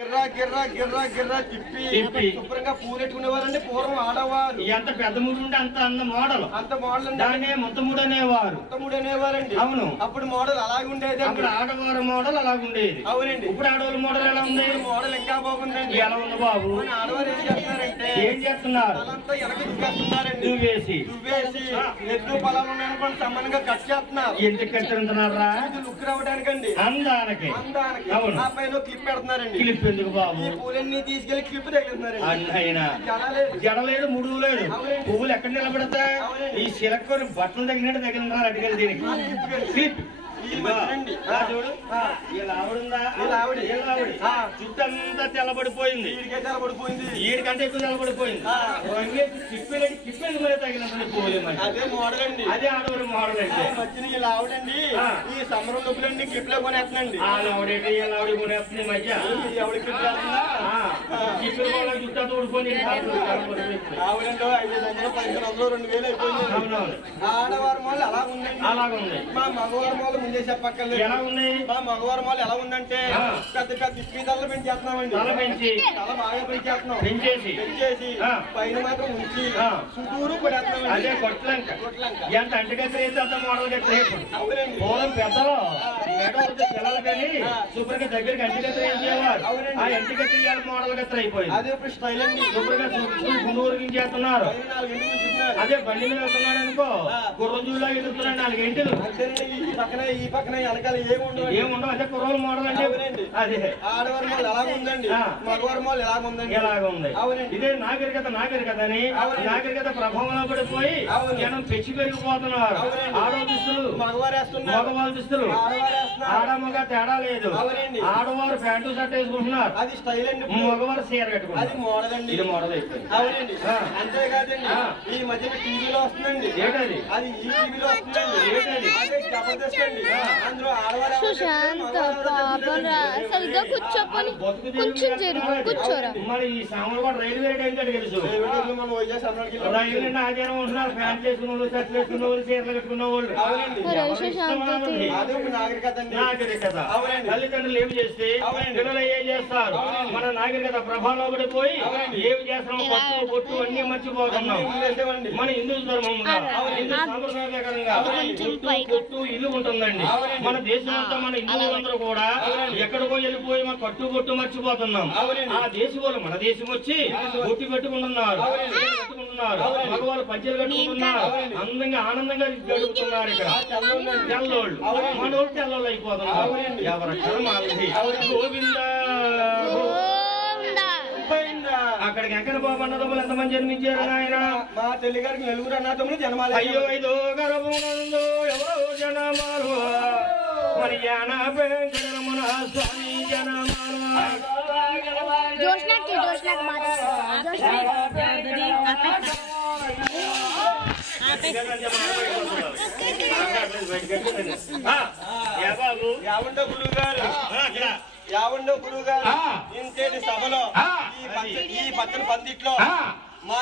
గిర్రా గిర్రా గిర్రా గిర్రా తిప్పి శుభ్రంగా పూలెట్టుకునేవారండి పూర్వం ఆడవారు. ఎంత పెద్ద మూడు ఉంటే అంత మోడల్ దాన్ని మొత్తముడు అనేవారు. అనేవారండి. అవును, అప్పుడు మోడల్ అలాగే ఉండేది. అప్పుడు ఆడవారు మోడల్ అలాగ ఉండేది. అవునండి. ఇప్పుడు ఆడవాళ్ళ మోడల్ ఎలా ఉంది? మోడల్ ఇంకా బాగుందండి. ఎలా ఉంది బాబు? ఆడవారు ఏం చేస్తున్నారంటే చేస్తున్నారు? తలంతా వెనక దువ్వేస్తున్నారండి. దువ్వేసి ఎద్దు పొలాలు అనుకోండి సమానంగా కట్ చేస్తున్నారు. ఎందుకు కట్టుకుంటున్నారా? లుక్ రావడానికండి, అందానికి. ఆ పైన క్లిప్ పెడుతున్నారండి. క్లిప్ ఎందుకు బాబు? ఈ పూలన్నీ తీసుకెళ్లి క్లిప్ తగిలిస్తున్నారండి. అయినా జడలేదు, ముడుగు లేదు, పువ్వులు ఎక్కడ నిలబడతా? ఈ సిలక్కొని బట్టలు తగినట్టు తగిలినారు అటుకెళ్ళి దీనికి క్లిప్. చూడు, చుట్టంతా తెల్లబడిపోయింది, వీడికంటే ఎక్కువ తెల్లబడిపోయింది. అదే మోడల్ అండి, అదే ఆడవారి మోడల్ అంటే. మధ్యన ఆవిడండి ఈ సమ్మరం డబ్బులండి క్లిప్ లో కొనేస్తుందండి. ఆవిడేటి ఆవిడ కొనేస్తుంది మధ్య ఎవరి క్లిప్ వేస్తుందా? చుట్టా ఊడిపోయి ఆవిడండి 500, 1500, 2000 అయిపోయింది. ఆడవారి మోడల్ అలా ఉందండి. అలాగుంది. మా మగవారి మోడల్ ముందే చెప్పక్కర్లేదు. ఎలా ఉంది? మా మగవారి మోడల్ ఎలా ఉందంటే పెద్ద పెద్ద ఇస్పీతలు పెంచేస్తున్నామండి. తల బాగా పెంచేసి పైన మాత్రం ఉంచి చుట్టూరు కొడేస్తున్నామండి. అదే కొట్లంక. ఎంత అంటగత్తి అంత మోడల్ గట్టి పూలం పెద్దలు పిల్లలు కానీ శుభ్రంగా దగ్గరికి అంటిగత్తి వేసేవారు. ఆ అంటిగత్తి మోడల్ గత్తి అయిపోయింది. అదే ఇప్పుడు స్టైల్ అండి. శుభ్రంగా గుండూరుకించేస్తున్నారు. అదే బండి మీద వెళ్తున్నాడు అనుకో, గుర్రజుల్లో ఎదుగుతున్నాడు 4 గంటలు. ఈ పక్కన వెనకాల ఏముండవు. అదే కుర్రోల మోడల్ అంటే. అదే ఆడవారి మోడల్ ఎలా ఉందండి, మగవారి మోడల్ ఎలా ఉందండి. ఎలాగ ఉంది. ఇదే నాగరికత అని నాగరికత ప్రభావంలో పడిపోయి జనం పెంచి పెరిగిపోతున్నారు. ఆడవ దుస్తులు మగవాళ్ళ దుస్తులు, ఆడమగ తేడా లేదు. ఆడవారు ప్యాంటు షర్ట్ వేసుకుంటున్నారు, అది స్టైల్ అండి. మగవారు చీర కట్టుకుంటారు, అది మోడల్ అండి. ఇది మోడల్ అయిపోయింది. అవునండి. అంతేకాదండి ఈ మధ్యన టీవీలో వస్తుందండి. ఏంటది? అది ఈ టీవీలో వస్తుందండి. ఏంటది? అదే జబర్దస్త్ అండి. అందులో ఆడవారు సరిగ్గా కూర్చోపోని కొంచెం జరుగు కూర్చోరా. మరి ఈ సామాన్లు కూడా రైల్వే టైం తెలుసు. రైలు ఆచారం ఉంటున్నారు. ఫ్యాంట్లు వేసుకున్న వాళ్ళు, షర్ట్లు వేసుకున్న వాళ్ళు, చీరలు కట్టుకున్న వాళ్ళు. నాగరికత. తల్లిదండ్రులు ఏమి చేస్తే పిల్లలు ఏం చేస్తారు? మన నాగరికత ప్రభావంలో పడిపోయి ఏమి చేస్తున్నాం? పట్టు పొట్టు అన్ని మర్చిపోతున్నాం. మన హిందూ ధర్మంగా హిందూ సాంప్రదాయకరంగా పొట్టు ఇల్లు ఉంటుందండి. మన దేశం అంతా మన హిందువులందరూ కూడా ఎక్కడికో వెళ్ళిపోయి మన కట్టు పొట్టు మర్చిపోతున్నాం. ఆ దేశం వాళ్ళు మన దేశం వచ్చి బొట్టు పెట్టుకుంటున్నారు, మగవాళ్ళు పంచెలు కట్టుకుంటున్నారు, అందంగా ఆనందంగా గడుపుతున్నారు. ఇక్కడ తెల్లోళ్ళు మనోళ్ళు తెల్లోళ్ళు అయిపోతున్నారు. ఎవరక్కడ గోవిందా అక్కడికి ఎక్కడ బాబు అన్నదమ్ములు ఎంతమంది జన్మించారు ఆయన? మా తల్లి గారికి 4 అన్నదమ్ములు జన్మాలు. అయ్యో 5 గర్భమునందు ఎవరో జనమాలు మరి మన స్వామి జనమాలు. యావండో గురువు గారు ఇంతేటి సభలో ఈ పచ్చని పందిట్లో మా